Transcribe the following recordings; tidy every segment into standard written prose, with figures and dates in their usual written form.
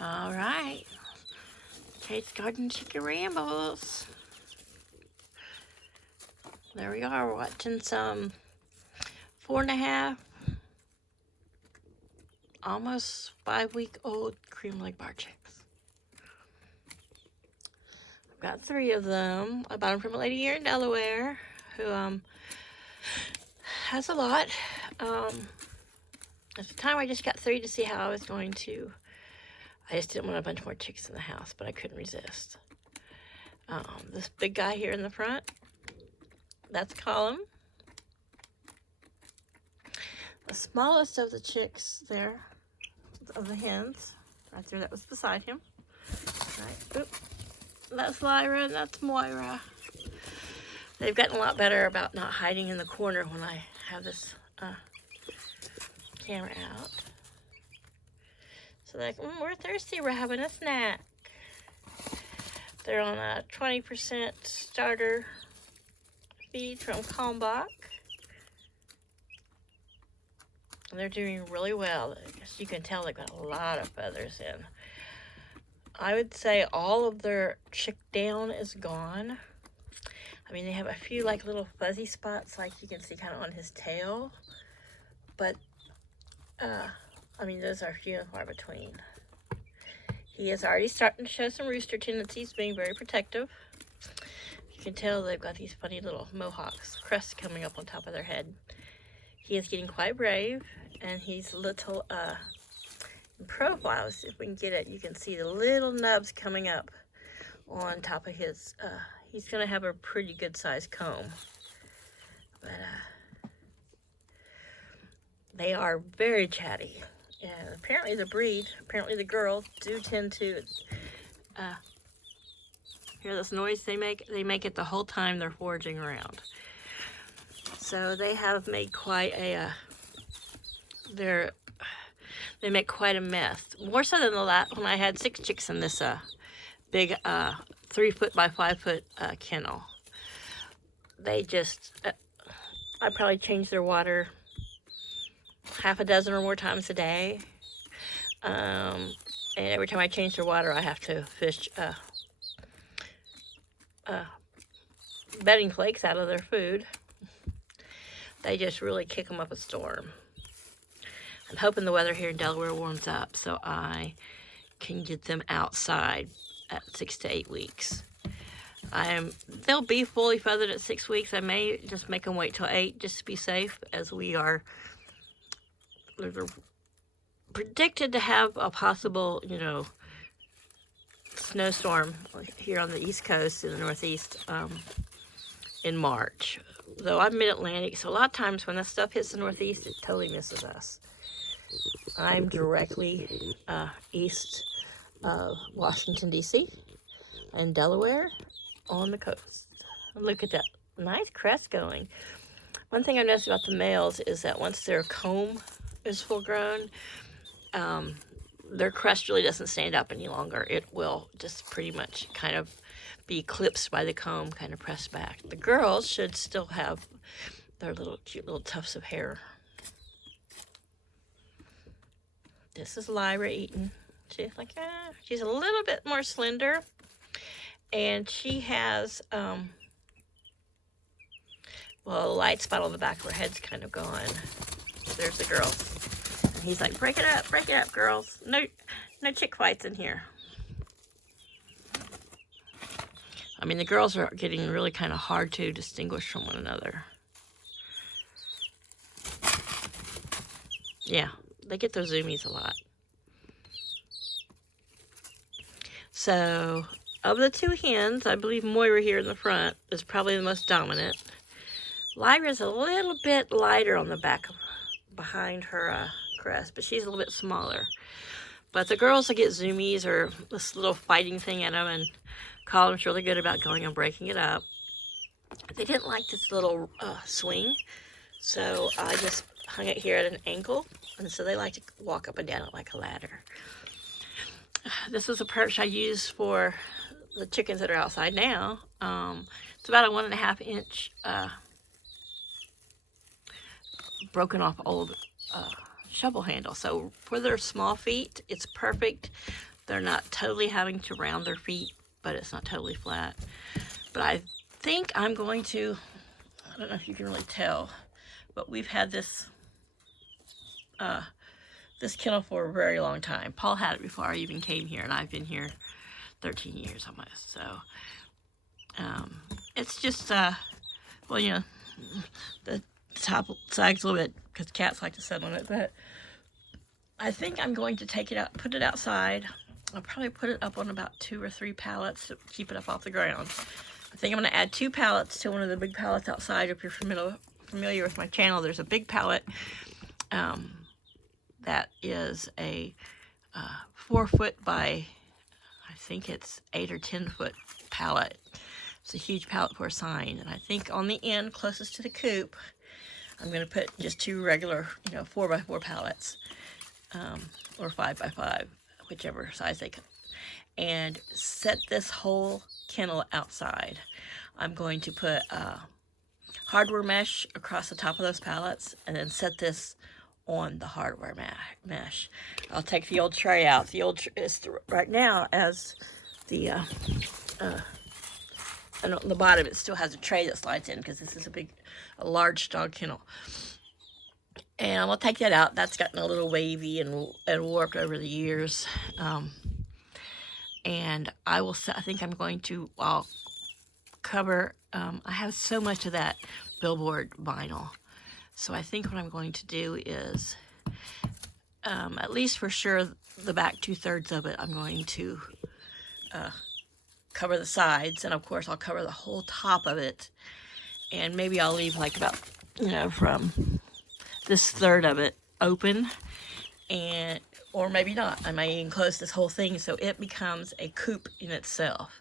All right. Kate's Garden Chicken Rambles. There we are, watching some 4.5, almost 5-week-old cream leg bar chicks. I've got 3 of them. I bought them from a lady here in Delaware who has a lot. At the time, I just got 3 to see how I was going to. I just didn't want a bunch more chicks in the house, but I couldn't resist. This big guy here in the front, that's Column. The smallest of the chicks there, of the hens, right there, that was beside him. Right, oop. That's Lyra and that's Moira. They've gotten a lot better about not hiding in the corner when I have this camera out. So they're like, we're thirsty, we're having a snack. They're on a 20% starter feed from Kalmbach. And they're doing really well. As you can tell, they've got a lot of feathers in. I would say all of their chick down is gone. I mean, they have a few like little fuzzy spots like you can see kind of on his tail. But, I mean, those are few and far between. He is already starting to show some rooster tendencies, being very protective. You can tell they've got these funny little mohawks, crests coming up on top of their head. He is getting quite brave, and he's little, in profiles, if we can get it, you can see the little nubs coming up on top of his, he's going to have a pretty good sized comb. But, they are very chatty. And apparently the girls do tend to hear this noise they make it the whole time they're foraging around. So they have made quite a, they make quite a mess. More so than the last, when I had 6 chicks in this big 3-foot by 5-foot kennel. They just, I probably changed their water half a dozen or more times a day. And every time I change their water, I have to fish bedding flakes out of their food. They just really kick them up a storm. I'm hoping the weather here in Delaware warms up so I can get them outside at 6 to 8 weeks. They'll be fully feathered at 6 weeks. I may just make them wait till 8 just to be safe, as they're predicted to have a possible, snowstorm here on the East Coast in the Northeast in March. Though I'm mid-Atlantic, so a lot of times when that stuff hits the Northeast, it totally misses us. I'm directly east of Washington, D.C. and Delaware on the coast. Look at that nice crest going. One thing I've noticed about the males is that once their comb is full grown, their crest really doesn't stand up any longer. It will just pretty much kind of be eclipsed by the comb, kind of pressed back. The girls should still have their cute little tufts of hair. This is Lyra eating. She's like, she's a little bit more slender, and she has well, a light spot on the back of her head's kind of gone. There's the girls. And he's like, break it up, girls. No chick fights in here. I mean, the girls are getting really kind of hard to distinguish from one another. Yeah, they get their zoomies a lot. So, of the 2 hens, I believe Moira here in the front is probably the most dominant. Lyra's a little bit lighter on the back, behind her crest, but she's a little bit smaller. But the girls will get zoomies or this little fighting thing at them, and Column's really good about going and breaking it up. They didn't like this little swing, so I just hung it here at an angle, and so they like to walk up and down it like a ladder. This is a perch I use for the chickens that are outside now. It's about a 1.5 inch broken off old shovel handle. So for their small feet, it's perfect They're not totally having to round their feet, but it's not totally flat. But I think I'm going to, I don't know if you can really tell, but we've had this this kennel for a very long time. Paul had it before I even came here, and I've been here 13 years almost. So it's just, well, you know, the top sags a little bit because cats like to sit on it, but I think I'm going to take it out, put it outside. I'll probably put it up on about 2 or 3 pallets to keep it up off the ground. I think I'm going to add 2 pallets to one of the big pallets outside. If you're familiar with my channel, there's a big pallet that is a 4-foot by, I think it's 8 or 10-foot pallet. It's a huge pallet for a sign. And I think on the end, closest to the coop, I'm going to put just 2 regular, 4x4 pallets, or 5x5, whichever size they come, and set this whole kennel outside. I'm going to put hardware mesh across the top of those pallets, and then set this on the hardware mesh. I'll take the old tray out. The old is right now as the and on the bottom it still has a tray that slides in because this is a large dog kennel. And I'm gonna take that out. That's gotten a little wavy and warped over the years. And I think I'm going to, I'll cover, I have so much of that billboard vinyl. So I think what I'm going to do is, at least for sure, the back 2/3 of it, I'm going to cover the sides. And of course, I'll cover the whole top of it. And maybe I'll leave like about, from this third of it open, or maybe not. I might even close this whole thing so it becomes a coop in itself,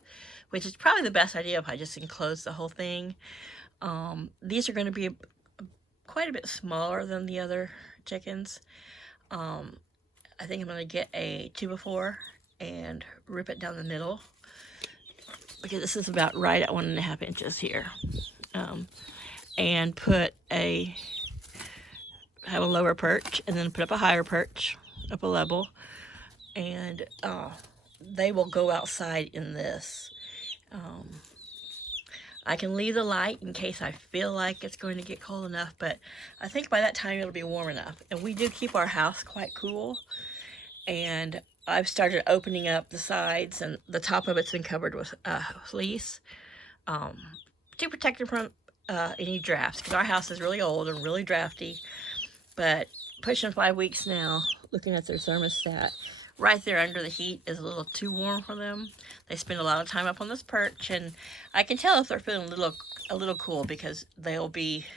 which is probably the best idea if I just enclose the whole thing. These are going to be quite a bit smaller than the other chickens. I think I'm going to get a 2x4 and rip it down the middle, because this is about right at 1.5 inches here. And have a lower perch, and then put up a higher perch, up a level, and they will go outside in this. I can leave the light in case I feel like it's going to get cold enough, but I think by that time it'll be warm enough. And we do keep our house quite cool, and I've started opening up the sides, and the top of it's been covered with fleece to protect it from any drafts, because our house is really old and really drafty. But pushing 5 weeks now, looking at their thermostat, right there under the heat is a little too warm for them. They spend a lot of time up on this perch, and I can tell if they're feeling a little cool, because they'll be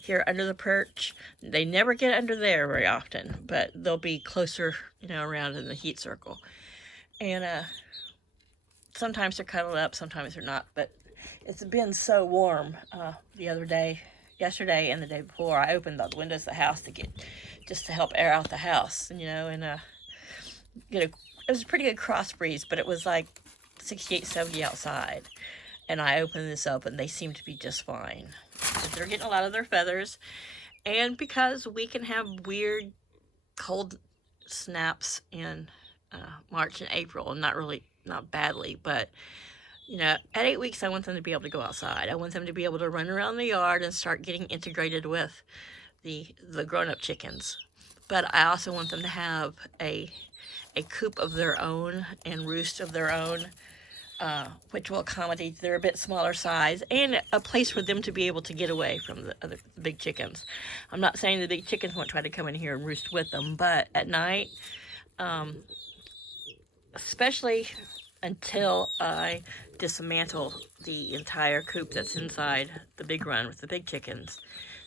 here under the perch. They never get under there very often, but they'll be closer, around in the heat circle. And sometimes they're cuddled up, sometimes they're not. But it's been so warm yesterday and the day before. I opened the windows of the house just to help air out the house, and it was a pretty good cross breeze, but it was like 68, 70 outside. And I opened this up, and they seem to be just fine. But they're getting a lot of their feathers, and because we can have weird cold snaps in March and April, and not badly, but at 8 weeks, I want them to be able to go outside. I want them to be able to run around the yard and start getting integrated with the grown-up chickens. But I also want them to have a coop of their own and roost of their own, which will accommodate their a bit smaller size, and a place for them to be able to get away from the big chickens. I'm not saying the big chickens won't try to come in here and roost with them, but at night, especially until I dismantle the entire coop that's inside the big run with the big chickens.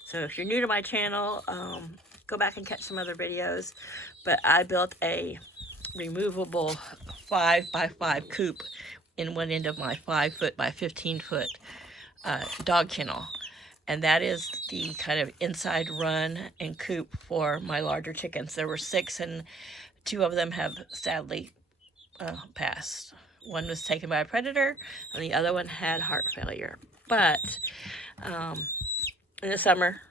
So if you're new to my channel, go back and catch some other videos. But I built a removable 5x5 coop in one end of my 5-foot by 15-foot dog kennel. And that is the kind of inside run and coop for my larger chickens. There were 6, and 2 of them have sadly passed. One was taken by a predator, and the other one had heart failure. But in the summer,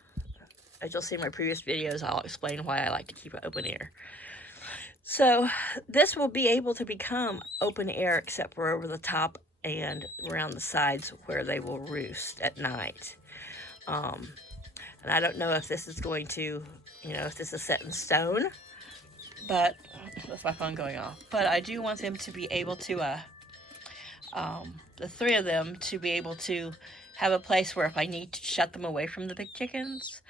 as you'll see in my previous videos, I'll explain why I like to keep it open air. So this will be able to become open air except for over the top and around the sides where they will roost at night. Um, and I don't know if this is going to, if this is set in stone, but that's my phone going off. But I do want them to be able to, the three of them to be able to have a place where if I need to shut them away from the big chickens,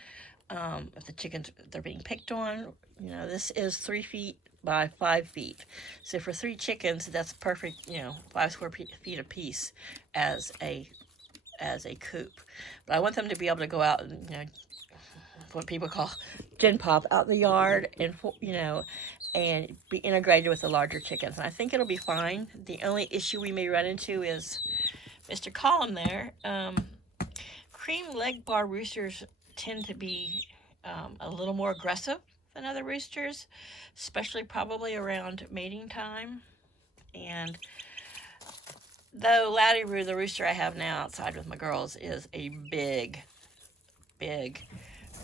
if the chickens, they're being picked on, this is 3 feet by 5 feet. So for 3 chickens, that's perfect, 5 square feet a piece as a coop. But I want them to be able to go out and, what people call gen pop out in the yard and, and be integrated with the larger chickens. And I think it'll be fine. The only issue we may run into is Mr. Column there. Cream leg bar roosters tend to be a little more aggressive than other roosters, especially probably around mating time. And though Laddie Roo, the rooster I have now outside with my girls, is a big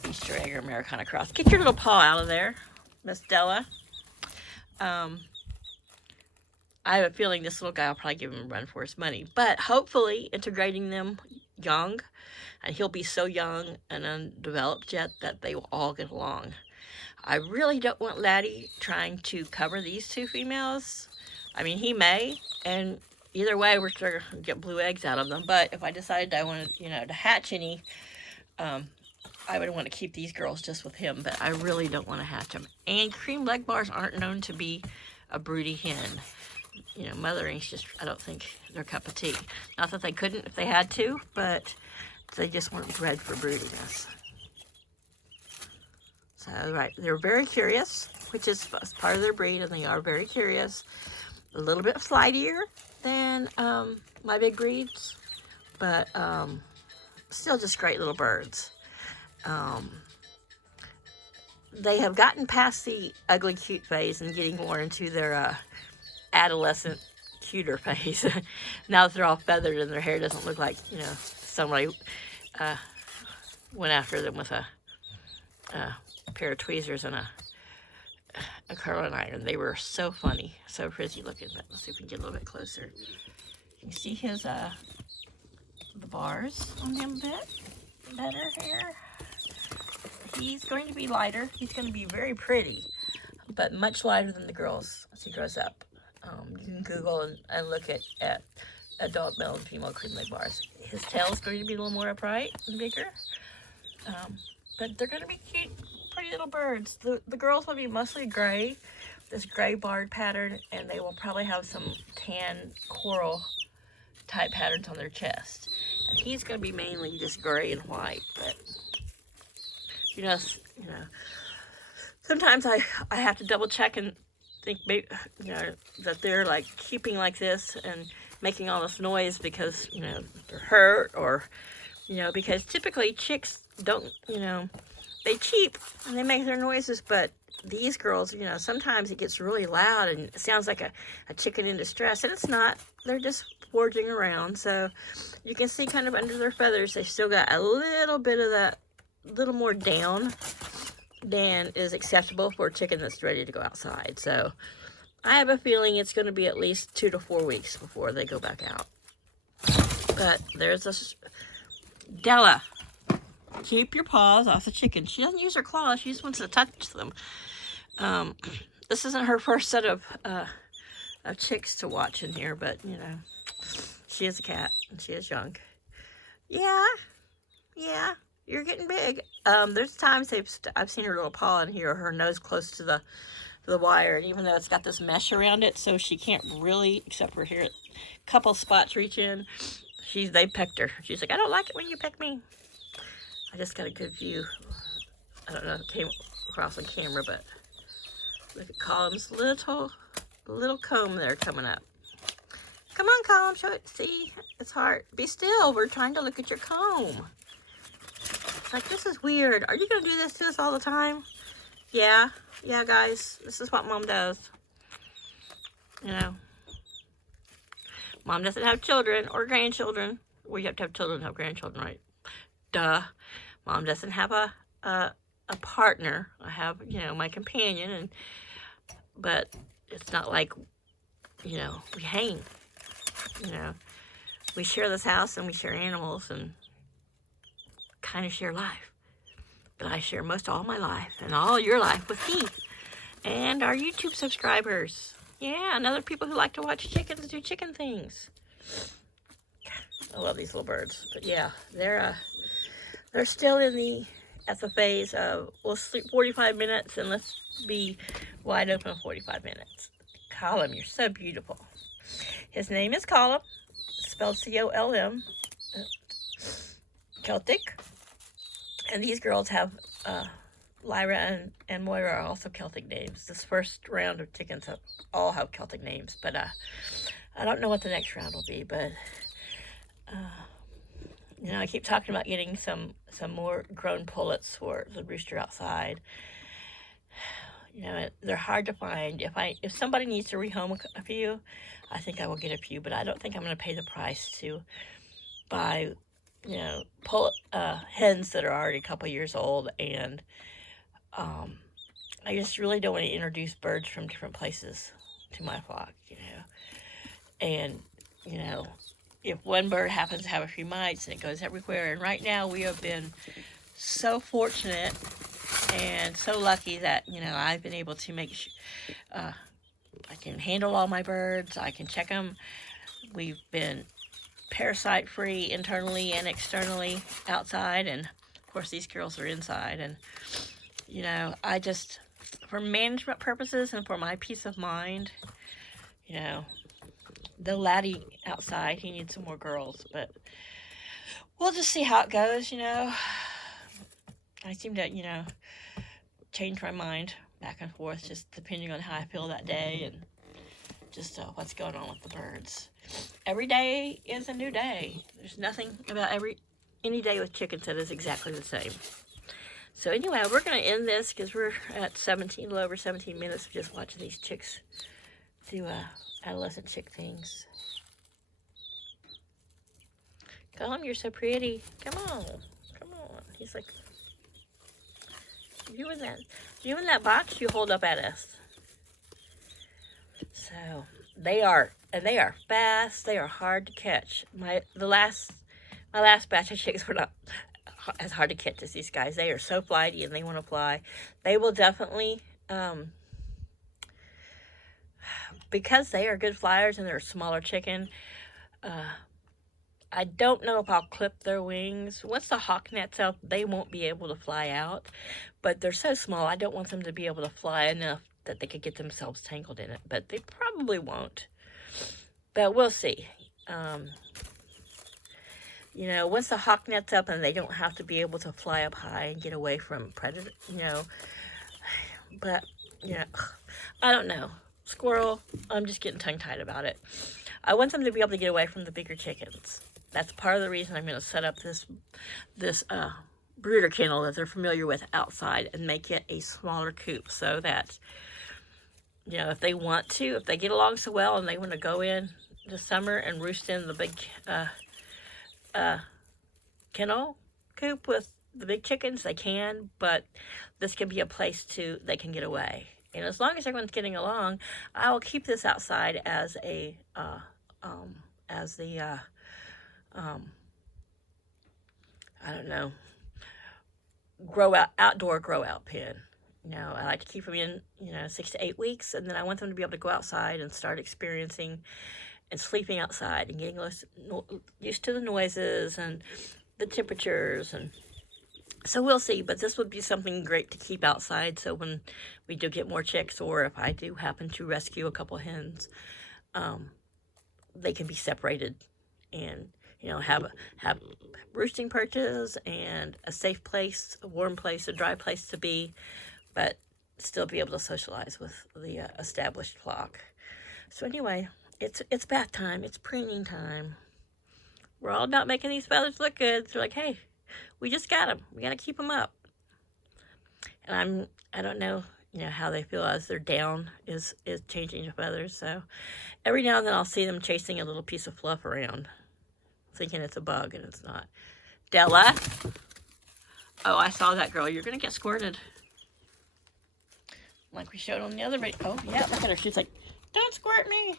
Easter egg or Americana cross. Get your little paw out of there, Miss Adela. I have a feeling this little guy will probably give him a run for his money. But hopefully integrating them young, and he'll be so young and undeveloped yet that they will all get along. I really don't want Laddie trying to cover these 2 females. I mean, he may, and either way, we're going to get blue eggs out of them. But if I decided I wanted, to hatch any, I would want to keep these girls just with him. But I really don't want to hatch them. And cream leg bars aren't known to be a broody hen. Mothering's just, I don't think, their cup of tea. Not that they couldn't if they had to, but they just weren't bred for broodiness. So, right, they're very curious, which is part of their breed, and they are very curious. A little bit flightier than my big breeds, but still just great little birds. They have gotten past the ugly cute phase and getting more into their adolescent cuter phase. Now that they're all feathered and their hair doesn't look like, somebody went after them with a pair of tweezers and a curling iron. They were so funny, so frizzy looking. But let's see if we can get a little bit closer. You can see his the bars on him a bit better here. He's going to be lighter. He's going to be very pretty, but much lighter than the girls as he grows up. You can Google and look at adult male and female cream leg bars. His tail is going to be a little more upright and bigger, but they're going to be cute, pretty little birds. The girls will be mostly gray, this gray barred pattern, and they will probably have some tan coral type patterns on their chest. And he's going to be mainly just gray and white, but sometimes I have to double check and think maybe, that they're like keeping like this and making all this noise because, they're hurt or, because typically chicks don't, they cheep and they make their noises, but these girls, sometimes it gets really loud and it sounds like a chicken in distress, and it's not. They're just foraging around. So you can see kind of under their feathers, they still got a little bit of that, little more down than is acceptable for a chicken that's ready to go outside. So I have a feeling it's going to be at least 2 to 4 weeks before they go back out. But there's this Adela. Keep your paws off the chicken. She doesn't use her claws. She just wants to touch them. This isn't her first set of chicks to watch in here, but, she is a cat and she is young. Yeah, you're getting big. There's times I've seen her little paw in here, her nose close to the wire, and even though it's got this mesh around it, so she can't really, except for here, a couple spots reach in. They pecked her. She's like, I don't like it when you peck me. I just got a good view. I don't know if it came across on camera, but look at Column's little comb there coming up. Come on, Column, show it. See, it's hard. Be still. We're trying to look at your comb. It's like, this is weird. Are you going to do this to us all the time? Yeah, guys. This is what Mom does. Mom doesn't have children or grandchildren. Well, you have to have children to have grandchildren, right? Duh. Mom doesn't have a partner. I have, my companion, but it's not like, you know, we hang, you know. We share this house and we share animals and kind of share life. But I share most all my life and all your life with Keith and our YouTube subscribers. Yeah, and other people who like to watch chickens do chicken things. I love these little birds. But yeah, they're still at the phase of, we'll sleep 45 minutes and let's be wide open 45 minutes. Colum, you're so beautiful. His name is Colum, spelled C-O-L-M, Celtic. And these girls have, Lyra and Moira are also Celtic names. This first round of chickens all have Celtic names, but I don't know what the next round will be, but you know, I keep talking about getting some more grown pullets for the rooster outside. You know, they're hard to find. If somebody needs to rehome a few, I think I will get a few, but I don't think I'm going to pay the price to buy, you know, hens that are already a couple years old. And I just really don't want to introduce birds from different places to my flock, you know. And, you know, if one bird happens to have a few mites and it goes everywhere. And right now we have been so fortunate and so lucky that, you know, I've been able to make I can handle all my birds. I can check them. We've been parasite free internally and externally outside. And of course these girls are inside. And, you know, I just, for management purposes and for my peace of mind, you know, the laddie outside, he needs some more girls, but we'll just see how it goes, you know. I seem to, you know, change my mind back and forth just depending on how I feel that day and just what's going on with the birds. Every day is a new day. There's nothing about any day with chickens that is exactly the same. So anyway, we're going to end this because we're at a little over 17 minutes of just watching these chicks do adolescent chick things. Colum, you're so pretty. Come on. He's like, you in that box you hold up at us. So they are fast. They are hard to catch. My last batch of chicks were not as hard to catch as these guys. They are so flighty and they want to fly. They will definitely, because they are good flyers and they're a smaller chicken, I don't know if I'll clip their wings. Once the hawk net's up, they won't be able to fly out. But they're so small, I don't want them to be able to fly enough that they could get themselves tangled in it. But they probably won't. But we'll see. You know, once the hawk net's up and they don't have to be able to fly up high and get away from predators, you know. But, you know, I don't know. Squirrel, I'm just getting tongue-tied about it. I want them to be able to get away from the bigger chickens. That's part of the reason I'm going to set up this brooder kennel that they're familiar with outside and make it a smaller coop so that, you know, if they get along so well and they want to go in this summer and roost in the big kennel coop with the big chickens, they can, but this can be a place they can get away. And as long as everyone's getting along, I will keep this outside as the I don't know, outdoor grow out pen. You know, I like to keep them in, you know, 6 to 8 weeks, and then I want them to be able to go outside and start experiencing and sleeping outside and getting used to the noises and the temperatures. And so we'll see, but this would be something great to keep outside so when we do get more chicks, or if I do happen to rescue a couple hens, they can be separated and, you know, have roosting perches and a safe place, a warm place, a dry place to be, but still be able to socialize with the established flock. So anyway, it's bath time. It's preening time. We're all about making these feathers look good. So like, hey, we just got them. We got to keep them up. And I don't know, you know, how they feel as their down is changing to feathers. So every now and then I'll see them chasing a little piece of fluff around, thinking it's a bug, and it's not. Adela. Oh, I saw that girl. You're going to get squirted. like we showed on the other video. Oh, yeah, look at her. She's like, don't squirt me.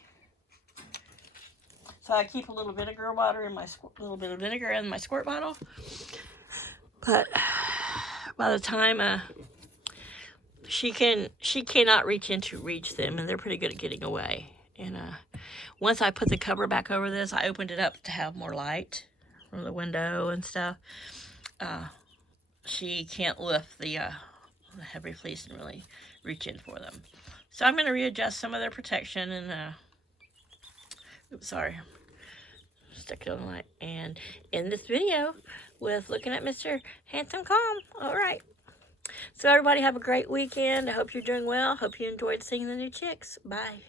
So I keep a little vinegar water in my, little bit of vinegar in my squirt bottle. But by the time she cannot reach them, and they're pretty good at getting away. And once I put the cover back over this, I opened it up to have more light from the window and stuff. She can't lift the heavy fleece and really reach in for them. So I'm going to readjust some of their protection and oops, sorry, stick it on the light and end this video with looking at Mr. Handsome Calm. All right. So everybody have a great weekend. I hope you're doing well. Hope you enjoyed seeing the new chicks. Bye.